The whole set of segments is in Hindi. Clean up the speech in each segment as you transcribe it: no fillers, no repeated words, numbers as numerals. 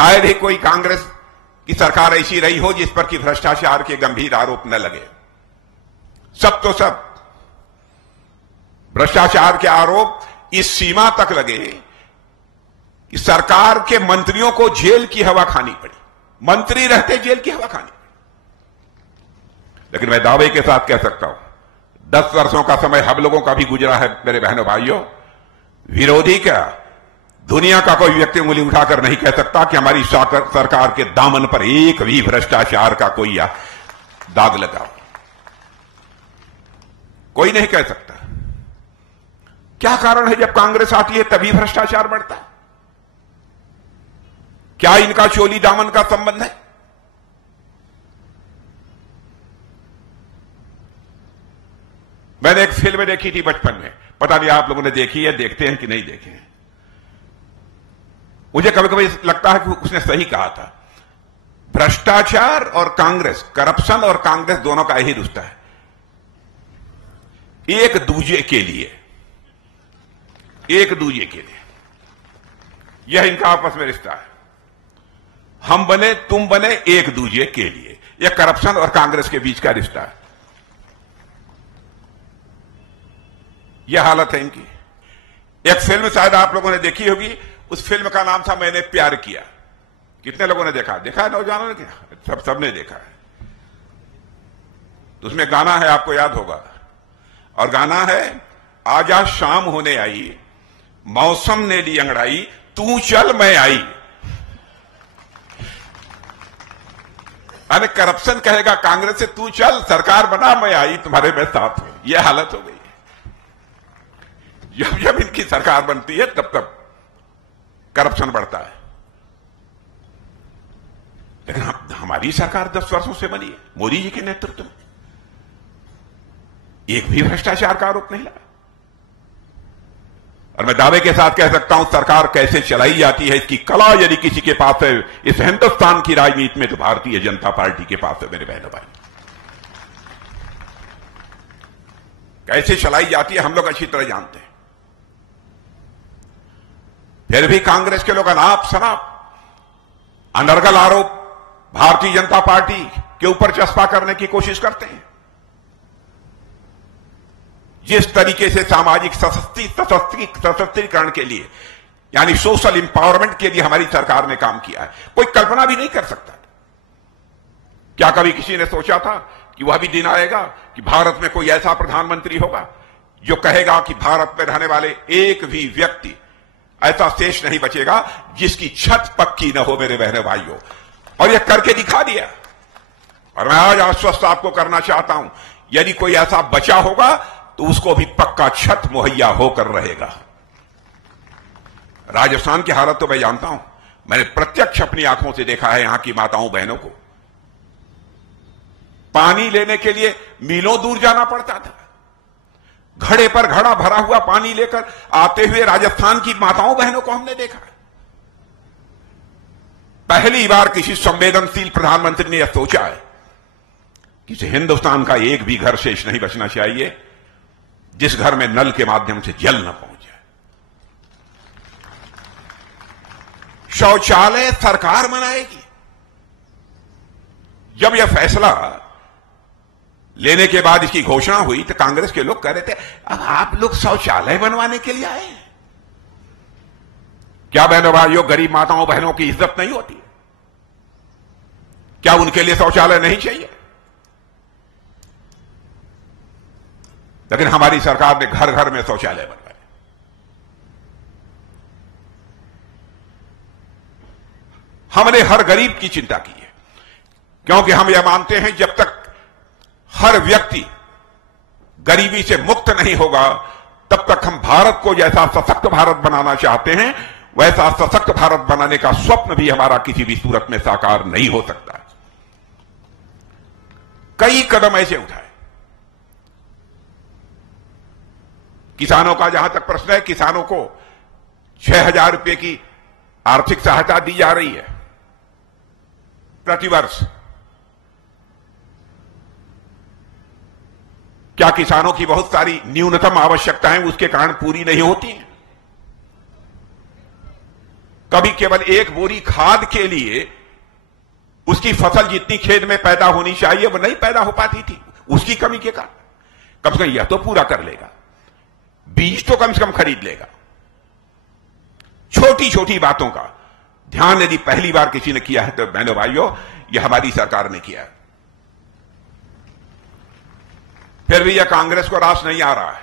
शायद ही कोई कांग्रेस की सरकार ऐसी रही हो जिस पर कि भ्रष्टाचार के गंभीर आरोप न लगे। सब तो सब भ्रष्टाचार के आरोप इस सीमा तक लगे कि सरकार के मंत्रियों को जेल की हवा खानी पड़ी, मंत्री रहते जेल की हवा खानी पड़ी। लेकिन मैं दावे के साथ कह सकता हूं, 10 वर्षों का समय हम लोगों का भी गुजरा है मेरे बहनों भाइयों। विरोधी का, दुनिया का कोई व्यक्ति उंगली उठाकर नहीं कह सकता कि हमारी सरकार के दामन पर एक भी भ्रष्टाचार का कोई दाग लगा। कोई नहीं कह सकता। क्या कारण है जब कांग्रेस आती है तभी भ्रष्टाचार बढ़ता है? क्या इनका चोली दामन का संबंध है? मैंने एक फिल्म देखी थी बचपन में, पता नहीं आप लोगों ने देखी है, देखते हैं कि नहीं देखे हैं। मुझे कभी कभी लगता है कि उसने सही कहा था, भ्रष्टाचार और कांग्रेस, करप्शन और कांग्रेस दोनों का यही रिश्ता है, एक दूजे के लिए, एक दूजे के लिए। यह इनका आपस में रिश्ता है। हम बने तुम बने एक दूजे के लिए। यह करप्शन और कांग्रेस के बीच का रिश्ता है। यह हालत है इनकी। एक फिल्म शायद आप लोगों ने देखी होगी, उस फिल्म का नाम था मैंने प्यार किया। कितने लोगों ने देखा? देखा है नौजवानों ने? क्या सबने देखा है। तो उसमें गाना है, आपको याद होगा, और गाना है, आजा शाम होने आई, मौसम ने ली अंगड़ाई, तू चल मैं आई। अरे करप्शन कहेगा कांग्रेस से, तू चल सरकार बना, मैं आई तुम्हारे में साथ में। यह हालत हो गई है। जब जब इनकी सरकार बनती है तब तब करप्शन बढ़ता है। लेकिन हमारी सरकार 10 वर्षों से बनी है, मोदी जी के नेतृत्व में, एक भी भ्रष्टाचार का आरोप नहीं लगा। और मैं दावे के साथ कह सकता हूं, सरकार कैसे चलाई जाती है इसकी कला यदि किसी के पास है इस हिंदुस्तान की राजनीति में, तो भारतीय जनता पार्टी के पास है मेरे बहनों भाई। कैसे चलाई जाती है हम लोग अच्छी तरह जानते हैं। फिर भी कांग्रेस के लोग अनाप शनाप अनर्गल आरोप भारतीय जनता पार्टी के ऊपर चस्पा करने की कोशिश करते हैं। जिस तरीके से सामाजिक सशक्तिकरण के लिए, यानी सोशल इंपावरमेंट के लिए हमारी सरकार ने काम किया है, कोई कल्पना भी नहीं कर सकता। क्या कभी किसी ने सोचा था कि वह भी दिन आएगा कि भारत में कोई ऐसा प्रधानमंत्री होगा जो कहेगा कि भारत में रहने वाले एक भी व्यक्ति ऐसा शेष नहीं बचेगा जिसकी छत पक्की न हो मेरे बहनों भाइयों। और यह करके दिखा दिया। और मैं आज आश्वस्त आपको करना चाहता हूं, यदि कोई ऐसा बचा होगा तो उसको भी पक्का छत मुहैया होकर रहेगा। राजस्थान की हालत तो मैं जानता हूं, मैंने प्रत्यक्ष अपनी आंखों से देखा है। यहां की माताओं बहनों को पानी लेने के लिए मीलों दूर जाना पड़ता था। घड़े पर घड़ा भरा हुआ पानी लेकर आते हुए राजस्थान की माताओं बहनों को हमने देखा। पहली बार किसी संवेदनशील प्रधानमंत्री ने यह सोचा है कि हिंदुस्तान का एक भी घर शेष नहीं बचना चाहिए जिस घर में नल के माध्यम से जल न पहुंच जाए। शौचालय सरकार बनाएगी। जब यह फैसला लेने के बाद इसकी घोषणा हुई तो कांग्रेस के लोग कह रहे थे, अब आप लोग शौचालय बनवाने के लिए आए हैं क्या? बहनों भाइयों, गरीब माताओं बहनों की इज्जत नहीं होती? क्या उनके लिए शौचालय नहीं चाहिए? लेकिन हमारी सरकार ने घर घर में शौचालय बनवाए। हमने हर गरीब की चिंता की है, क्योंकि हम यह मानते हैं जब तक हर व्यक्ति गरीबी से मुक्त नहीं होगा तब तक हम भारत को जैसा सशक्त भारत बनाना चाहते हैं वैसा सशक्त भारत बनाने का स्वप्न भी हमारा किसी भी सूरत में साकार नहीं हो सकता। कई कदम ऐसे उठाए। किसानों का जहां तक प्रश्न है, किसानों को 6,000 रुपए की आर्थिक सहायता दी जा रही है प्रतिवर्ष। क्या किसानों की बहुत सारी न्यूनतम आवश्यकताएं उसके कारण पूरी नहीं होती हैं? कभी केवल एक बोरी खाद के लिए उसकी फसल जितनी खेत में पैदा होनी चाहिए वो नहीं पैदा हो पाती थी, उसकी कमी के कारण। कम से कम यह तो पूरा कर लेगा, बीज तो कम से कम खरीद लेगा। छोटी छोटी बातों का ध्यान यदि पहली बार किसी ने किया है तो बहनों भाइयों यह हमारी सरकार ने किया है। फिर भी यह कांग्रेस को रास नहीं आ रहा है,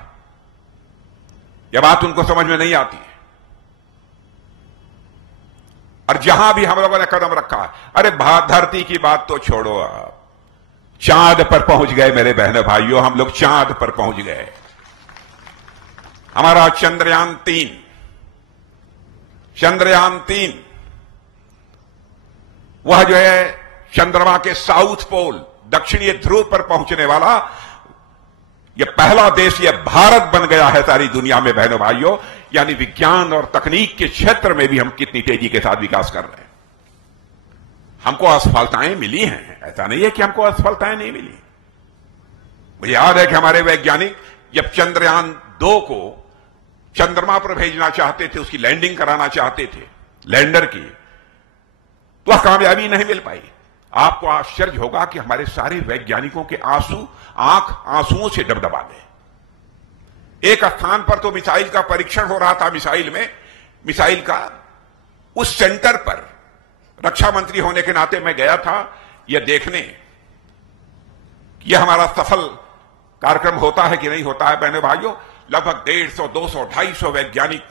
यह बात उनको समझ में नहीं आती है। और जहां भी हम लोगों ने कदम रखा है, अरे धरती की बात तो छोड़ो, आप चांद पर पहुंच गए मेरे बहनों भाइयों, हम लोग चांद पर पहुंच गए। हमारा चंद्रयान-3 वह जो है चंद्रमा के साउथ पोल दक्षिणी ध्रुव पर पहुंचने वाला यह पहला देश यह भारत बन गया है सारी दुनिया में बहनों भाइयों। यानी विज्ञान और तकनीक के क्षेत्र में भी हम कितनी तेजी के साथ विकास कर रहे हैं। हमको असफलताएं मिली हैं, ऐसा नहीं है कि हमको असफलताएं नहीं मिली। मुझे याद है कि हमारे वैज्ञानिक जब चंद्रयान-2 को चंद्रमा पर भेजना चाहते थे, उसकी लैंडिंग कराना चाहते थे, लैंडर की, तो वह कामयाबी नहीं मिल पाई। आपको आश्चर्य होगा कि हमारे सारे वैज्ञानिकों के आंख आंसुओं से डबडबा गए। एक स्थान पर तो मिसाइल का परीक्षण हो रहा था, मिसाइल का उस सेंटर पर रक्षा मंत्री होने के नाते मैं गया था यह देखने कि यह हमारा सफल कार्यक्रम होता है कि नहीं होता है। बहनों भाइयों, लगभग 150, 200, 250 वैज्ञानिक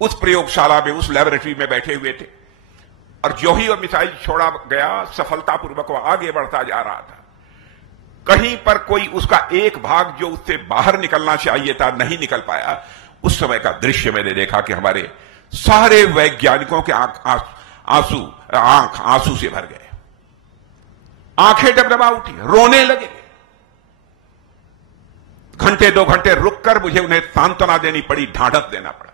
उस प्रयोगशाला में, उस लैबोरेटरी में बैठे हुए थे। और जो ही वह मिसाइल छोड़ा गया, सफलतापूर्वक वह आगे बढ़ता जा रहा था। कहीं पर कोई उसका एक भाग जो उससे बाहर निकलना चाहिए था नहीं निकल पाया। उस समय का दृश्य मैंने देखा कि हमारे सारे वैज्ञानिकों के आंख आंसू से भर गए, आंखें डबडबा उठी, रोने लगे। घंटे 2 घंटे रुककर मुझे उन्हें सांत्वना देनी पड़ी, ढांढस देना पड़ा।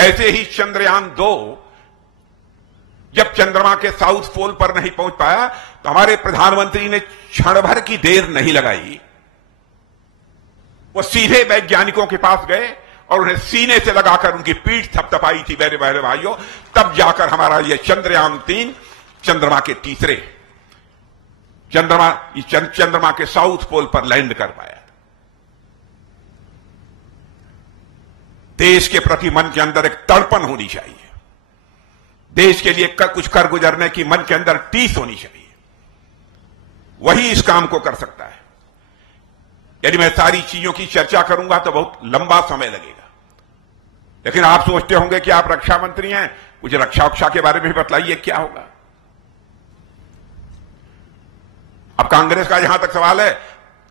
ऐसे ही चंद्रयान-2 जब चंद्रमा के साउथ पोल पर नहीं पहुंच पाया तो हमारे प्रधानमंत्री ने क्षण भर की देर नहीं लगाई, वो सीधे वैज्ञानिकों के पास गए और उन्हें सीने से लगाकर उनकी पीठ थपथपाई थी मेरे बहरे भाइयों। तब जाकर हमारा यह चंद्रयान-3 चंद्रमा के तीसरे चंद्रमा के साउथ पोल पर लैंड कर पाया। देश के प्रति मन के अंदर एक तड़पन होनी चाहिए, देश के लिए कुछ कर गुजरने की मन के अंदर टीस होनी चाहिए, वही इस काम को कर सकता है। यदि मैं सारी चीजों की चर्चा करूंगा तो बहुत लंबा समय लगेगा। लेकिन आप सोचते होंगे कि आप रक्षा मंत्री हैं, मुझे रक्षा के बारे में भी बतलाइए क्या होगा। अब कांग्रेस का जहां तक सवाल है,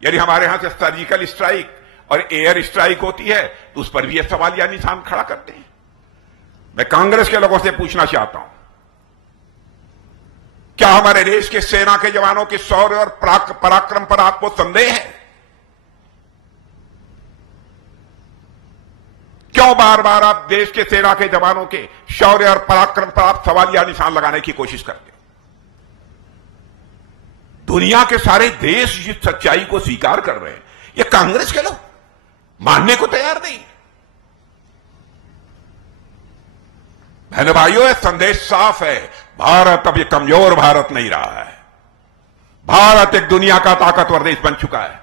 यदि हमारे यहां से सर्जिकल स्ट्राइक और एयर स्ट्राइक होती है तो उस पर भी यह सवालिया निशान खड़ा करते हैं। मैं कांग्रेस के लोगों से पूछना चाहता हूं, क्या हमारे देश के सेना के जवानों के शौर्य और पराक्रम पर आपको संदेह है? क्यों बार बार आप देश के सेना के जवानों के शौर्य और पराक्रम पर आप सवालिया निशान लगाने की कोशिश करते हैं? दुनिया के सारे देश जिस सच्चाई को स्वीकार कर रहे हैं, ये कांग्रेस के लोग मानने को तैयार नहीं। बहनों भाइयों, यह संदेश साफ है, भारत अब ये कमजोर भारत नहीं रहा है। भारत एक दुनिया का ताकतवर देश बन चुका है।